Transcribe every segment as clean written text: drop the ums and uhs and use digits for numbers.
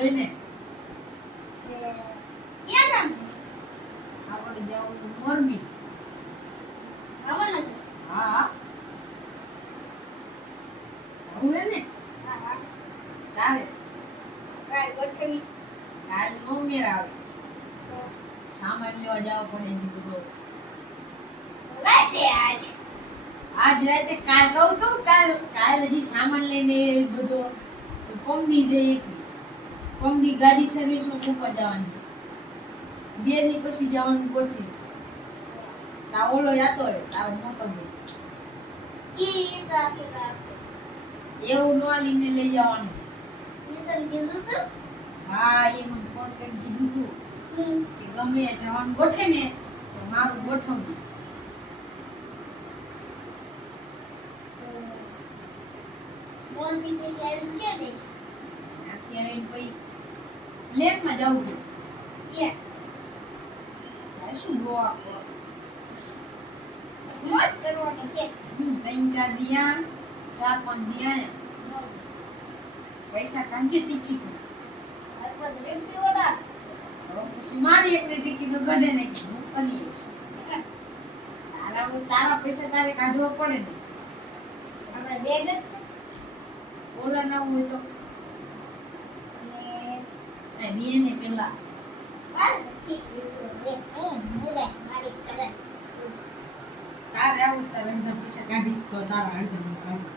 લઈને ક્યાં ગામ આપણે જાવું મોરબી. આવવાનું હા જાવું હે ને હા ચાલે. કાઈ ગોઠવી કાલ નો મેર આવે. સામાન લેવા જવા પડે એ બધો. રાતે આજ આજ રાતે કાલ કહું તો કાલ હજી સામાન લઈને એ બધો પમદી છે એક પમદી ગાડી સર્વિસમાં મૂકવા જવાની. 2 દી પછી જવાનું ગોઠવી. તા ઓલો જાતો રે તારો મોટો ભાઈ ઈ તાસે એવું નો લઈને લઈ જવાનું. ઈ તને કીધું તું હા એ મને ફોન કરીને કીધું તું કે ગમે એ જવાનું ગોઠે ને તો મારું ગોઠવજો. મોરબી પછી આવીને ક્યાં દઈશ ત્યાંથી આવીને પછી પ્લેનમાં જવું છે. ક્યાં જાશું ગોવા. મોજ કરવાની છે 3-4 દી આ 4-5 દી આયા. પૈસા કાઢી ટિકિટ આપણ રેપી ઓડા પછી મારી એકની ટિકિટ ગઢે નાખી હું કરી છે. તારા પૈસા તારે કાઢવા પડે ને. આપણે બેગ જ ઓલા ના હોય તો અને એ બેને પેલા મારે ઠીક મે હું બોલે મારી કદાચ તારે આવું તારે અડધા પૈસા કાઢીશ તો તારા અડધા હું કાઢું.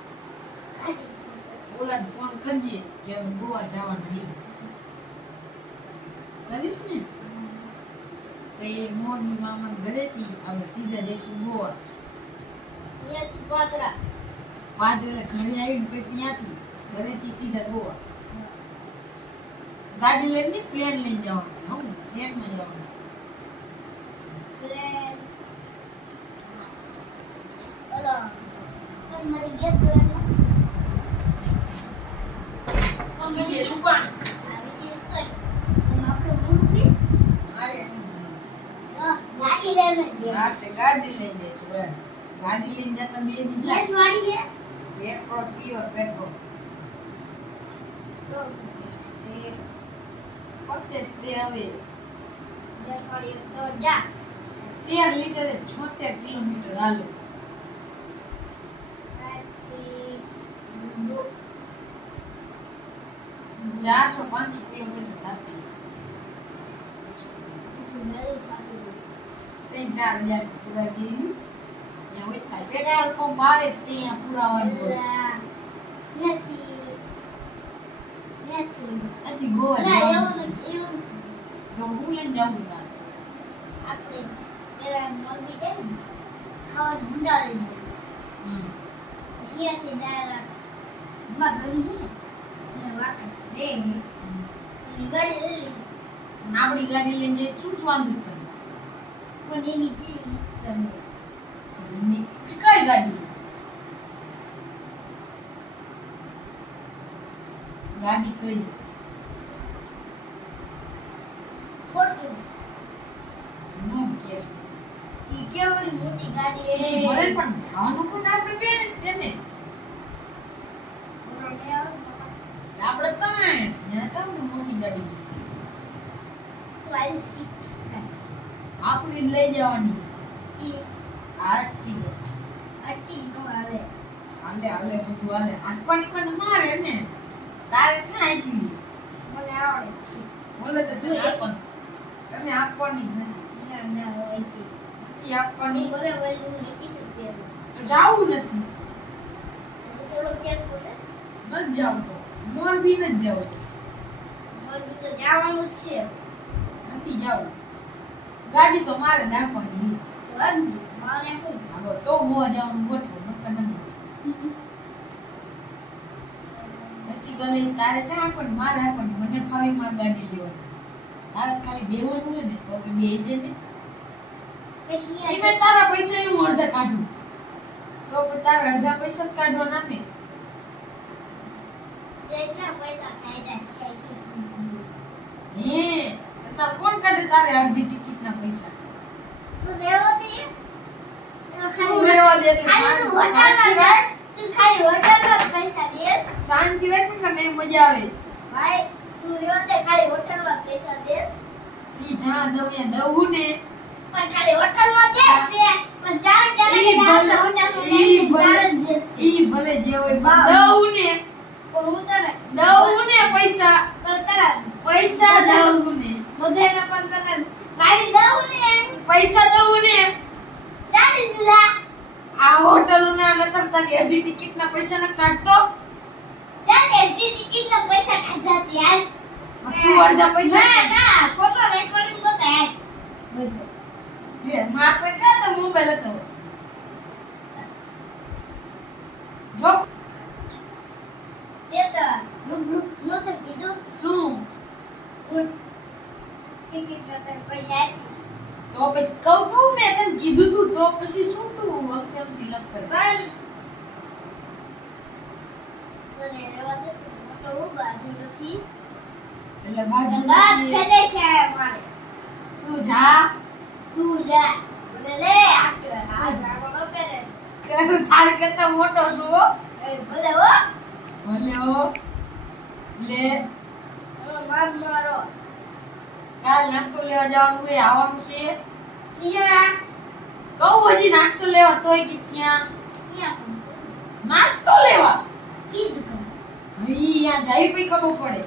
ઓલાને ફોન કરજે કે હવે ગોવા જવાના હે કરીશ ને તો એ મોરબી મામા ઘરેથી આપણે સીધા જઈશું ગોવા. યત પાત્રા પાદરે ઘરે આવીને પછી ત્યાંથી ઘરેથી સીધા ગોવા. ગાડી લઈને પ્લેન લઈને જવાનું. હું પ્લેનમાં જવાનું. પ્લેન ઓલો તમારી ગેટ પ્લેન બીજે રૂપાણી આવી જે કરી આપણે મૂકી મારે તો ગાડી લઈને જે રાતે ગાડી લઈને જઈશું. ગાડી લઈને જતા 2 દી ગેસ વાળી છે પેટ્રોલ પ્યોર પેટ્રોલ તો પોતે તે હવે ગેસ વાળી તો જા 13 લીટરે 76 કિલોમીટર હાલે. પછી 400-500 કિલોમીટર થતી. મેરું સાચું 3-4 હજાર પૂરા દીધી. ત્યાં હોય કાંઈ પેટ્રોલ પંપ આવે ત્યાં પુરાવાનું હોય. નથી નથી ગોવા ના જવાનું છે. એવું તો હું લઈને જાઉં તારે. આપણે પેલા મોરબી જાય ને ખાવાનું ઊંડાડી દે હમ. પછી ત્યાંથી ડાયરેક્ટ માર બની ને વાત રે એની ગાડી લઈ લીધી અને આપણી ગાડી લઈને જઈએ શું વાંધો તને? પણ એની કેવી સિસ્ટમ એની કઈ ગાડી ગાડી કઈ ફોર્ચ્યુન નો કેસ ઈ કેવડી મોટી ગાડી એ ભલે પણ જવાનું પણ આપણે બે ને તેને આપણે ત્યાં ચાલ મોટી ગાડી આપણી લઈ જવાની. આટકી હાલે હાલે બધું હાલે. આટવાની કોને મારે ને તારે ક્યાં આટવી બોલે તો તું આપવાની તને આપવાની જ નથી. નથી આપવાની તો જાવું નથી. નથી જાવ તો મોરબી નથી જાવ જવાનું જ છે નથી જાવ. ગાડી તો મારે જ આપવાની. મારે શું હાલો તો ગોવા જવાનું ગોઠવો નકર નથી. નથી ગલે તારે ચા આપવાની મારે આપવાની. મને ફાવી માર ગાડી લેવાની. તારે ખાલી બેવાનું હોય ને તો આપણે બેજે ને પછી એમાં તારા પૈસા હું અડધા કાઢું તો પછી તારા અડધા પૈસા જ કાઢવાના ને. કેટલા પૈસા ફાયદા છે હે તો તાર કોણ કાઢે તારે અડધી ટિકિટના પૈસા? તું દેવો દે શું રહેવા દે એટલે ખાલી તું શાંતિ રાખ. તું ખાલી હોટલના પૈસા દેસ શાંતિ રાખ ને નહીં મજા આવે. ભાઈ તું દેવો દે પૈસા દે ઈ જ્યાં દઉં ત્યાં દઉં ને પણ ખાલી હોટલમાં દેસ ને પણ ચાર ચાર ઈ ભલે હોટલમાં ઈ ભલે જે હોય પણ દઉં ને પણ હું તને દઉં ને પૈસા પણ તારા પૈસા દઉં ને બધાને પણ તને ગાડી દઉં ને પૈસા દઉં ને ચાલી દીધા આ હોટલ ના નતર તારી અડધી ટિકિટ ના પૈસા ન કાઢતો ચાલ એટી ટિકિટ ના પૈસા કાઢાતી યાર તું અડધા પૈસા ના ના ફોનમાં રેકોર્ડિંગ બતા યાર બધો જે માર પે જા તો મોબાઈલ હતો જો તે તો રૂપ નો તો કીધું શું હું ટિકિટ ના તને પૈસા આપી તો પછી કહું તું મેં તને કીધું તું તો પછી શું તું વખતે એમ તિલક કરે પણ તને રહેવા દે મોટો હું બાજુ નથી એટલે બાજુ બાપ નથી. છેડે છે મારે તું જા તું જા મને લે આપ્યો હાથ નાખવાનો પેરે કર તાર કરતા મોટો છું હો. એ ભલે હો ભલે હો લે મારો કાલ નાસ્તો લેવા જવાનું એ આવવાનું છે ક્યાં કહું હજી નાસ્તો લેવા તોય કે ક્યાં ક્યાં નાસ્તો લેવા કી દુકાન અહીંયા જાય પછી ખબર પડે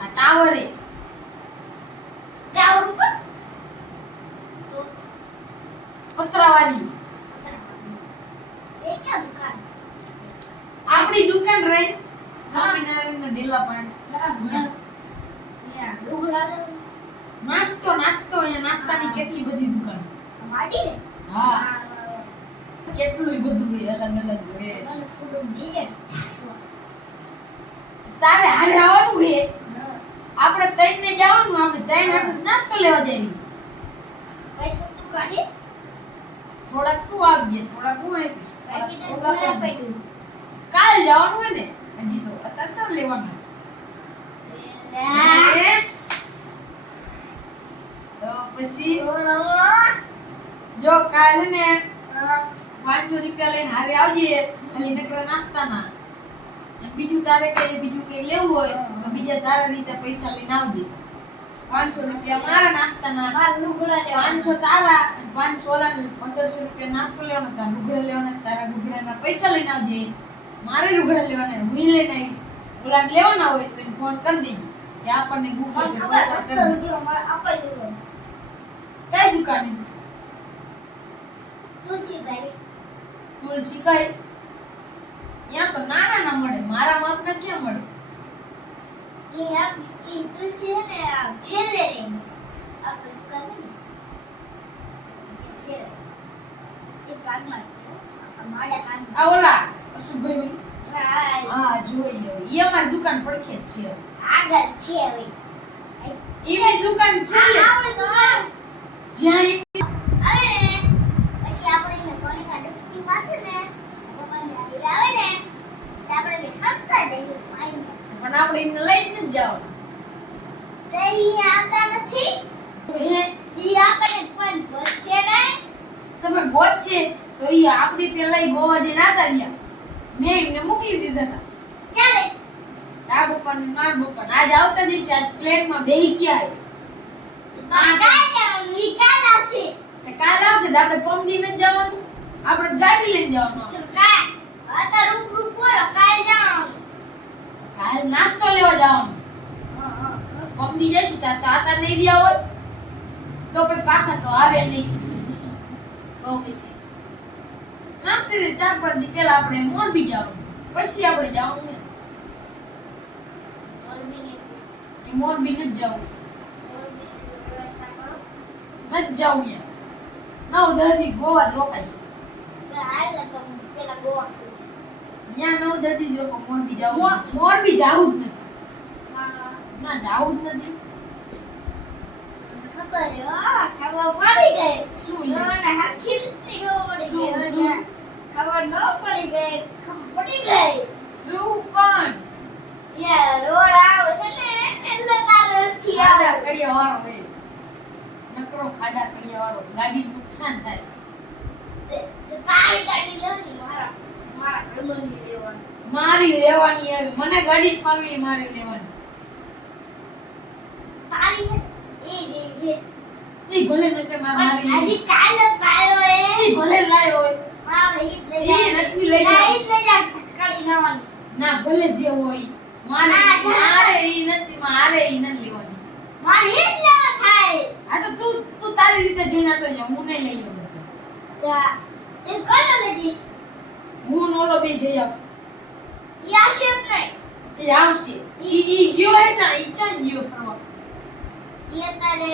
આ ટાવરે ચાર ઉપર તો પતરાવાની એ ક્યાં દુકાન આપણી દુકાન રહી સ્વામિનારાયણ ના ડેલા પાસે ત્યાં લુગડા લે નાસ્તો નાસ્તો અહીંયા નાસ્તાની કેટલી બધી દુકાન માડી ને હા કેટલું બધું હોય અલગ અલગ હોય મને થોડું દીજે તારે હારે આવવાનું હોય આપણે ત્રણ ને જવાનું આપણે ત્રણ હાટુ નાસ્તો લેવા જઈએ પૈસા તું કાઢીશ થોડાક તું આપજે થોડાક હું આપીશ પેકેટ થોડાક ઘરે હું પડ્યું કાલ જવાનું હોય ને હજી તો અત્યારે ચાલ લેવાનું લે તો પછી જો કાલ ને 500 રૂપિયા લઈને હારે આવજે ખાલી નકરા નાસ્તાના અને બીજું તારે કઈ બીજું કઈ લેવું હોય તો બીજા તારા રીતે પૈસા લઈને આવજે 500 રૂપિયા મારા નાસ્તાના માર લુગડા લે 500 તારા 500 ઓલા 1500 રૂપિયા નાસ્તો લેવાનો તારા લુગડા લેવાના તારા લુગડાના પૈસા લઈને આવજે મારે લુગડા લેવાના હું લઈને આવીશ ઓલા લેવાના હોય તો ફોન કરી દેજે કે આપણને ગૂગલ મને પે ખબર પૈસા હસ્તો કરી રૂપિયો માર અપાઈ દીધો કઈ દુકાને તુલસી ગાડી તુલસી કઈ ત્યાં તો નાના ના મળે મારા માપના ક્યાં મળે એ તુલસી હે ને આ છેલ્લે રે આપણે દુકાન હે ને એ છેલ્લે એ ભાગમાં માળા ભાગમાં આ ઓલા અશુભાઈ ઓલી હા હા જોઈ હવે એ અમારી દુકાન પડખે જ છે આગળ છે હવે એની દુકાન છે આપણે દુકાન જ્યાં અરે પછી આપણે એને કોને કાઢી માં છે ને પપ્પાને આવી આવે ને તો આપણે બે હપ્તા દઈએ પાણી પણ આપણે એમને લઈ જ જવાનું તે ઈ આવતા નથી હે ઈ આપણે પણ બચે ને તમે ગોત છે તો ઈ આપણી પેલા ઈ ગોવા જઈને આતા રહ્યા મેં એમને મોકલી દીધા હતા ચાલે આ બપ્પાને માર બપ્પાને આજ આવતા દિવસે આજ પ્લેનમાં બેહી ગયા કાલે કાલ આવશે તે કાલ આવશે તો આપણે પમદી ન જવાનું આપણે ગાડી લઈને જવાનું તો કાલ आता રૂપ રૂપ બોલો કાલ જામ કાલ નાસ્તો લેવા જવાનું પમદી જઈશું તો આતા નહીં રહ્યા હોય તો પછી પાછા તો આવે નહીં તો પછી નામથી 4-5 દી પહેલા આપણે મોરબી જવાનું પછી આપણે જવાનું ને કે મોરબી ન જવું વ્યવસ્થા કરો ન જવું યાર 9-10 દી ગોવા જ રોકાય હાલ તો પેલા ગોવા છું ત્યાં 9-10 દી રોકો મોરબી જવું મોરબી જાવું જ નથી ના જાવું જ નથી ખબર હે ખબર પડી ગઈ શું લે? મને હરખી રીતે ખબર શું, પડી શું? ગઈ ખબર ન પડી ગઈ ખબર પડી ગઈ શું પણ યાર રોડ આવે એટલે તાર રસ્તી આવે ખાડા કડિયા વાળો હોય નકરો ખાડા કડિયા વાળો ગાડી નુકસાન થાય તે તારી ગાડી લેવાની મારા મારા ઘરમાંની લેવાની મારી લેવાની આવી મને ગાડી ફાવી મારે લેવાની તારી ઈ ભલે નતે મારી હજી કાલ જ પાયો ઈ ભલે લાયો હોય આપણે ઈ જ લઈ ઈ જા નથી લઈ જાય ઈ જ લઈ જા ફટકારી નાવાની ના ભલે જે હોય મારે ઈ નથી મારે ઈ નથી લેવાની મારે ઈ જ લેવા થાય આ તો તું તારી રીતે જઈને તો જા હું નહીં લઈ આવું તા તે કોને લઈ દીશ હું ને ઓલો બે જઈ આવ ઈ આવશે જ નહીં એ આવશે ઈ ગયો હે ચા ઈ ચા ગયો ફરવા ઈ તારે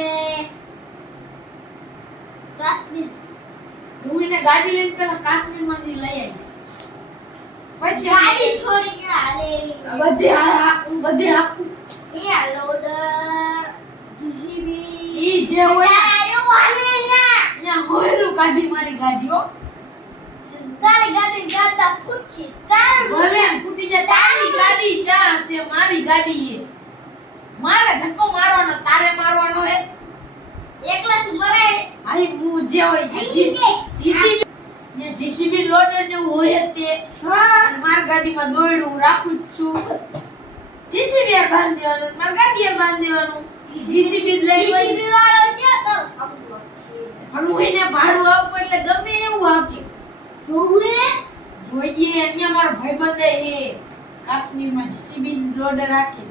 કાશ્મીર હું એને ગાડી લઈને પેલા કાશ્મીરમાંથી લઈ આવીશ પછી ગાડી થોડી હાલે એવી બધે આપું ઈ લોડર જીસીબી ઈ જે હોય આયો હાલે અહીંયા ત્યાં હોયરું કાઢી મારી ગાડીઓ તારી ગાડી ગાતા ફૂટશે તાર ભલે ફૂટી જાય તારી ગાડી ચા છે મારી ગાડી એ મારે ધક્કો મારવાનો તારે મારવાનો હે એકલાથી મરાય આઈ હું જે હોય જીસીબી ને જીસીબી લોડર ને હોય જ તે અને મારી ગાડીમાં દોયડું રાખું જ છું જીસીબી યાર બાંધી દેવાનું મારી ગાડી યાર બાંધી દેવાનું જીસીબી લઈ ગઈ જીસીબી વાળો ક્યાં તો આપવો છે પણ હું એને ભાડું આપું એટલે ગમે એવું આપે જોવે જોઈએ અહીંયા મારો ભાઈબંધ હે કાશ્મીરમાં જીસીબી લોડર રાખે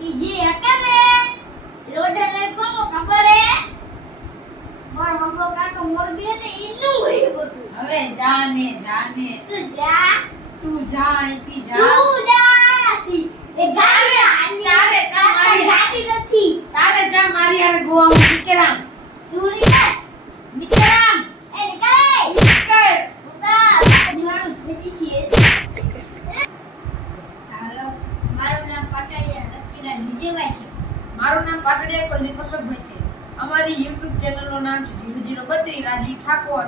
ઈ જે અકેલે લોડર લઈ કોનો ખબર હે મારો હગો કાકો મોરબી ને ઈનું હોય બધું હવે જાને જાને તું જા તું જા અહીંથી જા તું જાથી એ ગાડી તારે મારી ગાડી નથી તારે જા મારી હારે ગોવા હું નીકળામ તું નીકળ નીકળામ એ નીકળ નીકળ બા જીવાનું ખરીદી છે હાલો મારું નામ પટાડિયા લક્કીના વિજયભાઈ છે મારું નામ પાટડિયા કુલદીપ અશોકભાઈ છે અમારી YouTube ચેનલનું નામ છે 0032 રાજવી ઠાકોર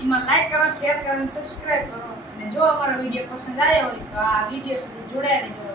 એમાં લાઈક કરો શેર કરો અને સબસ્ક્રાઇબ કરો અને જો અમારો વિડિયો પસંદ આવ્યો હોય તો આ વિડિયો સાથે જોડાઈ રહેજો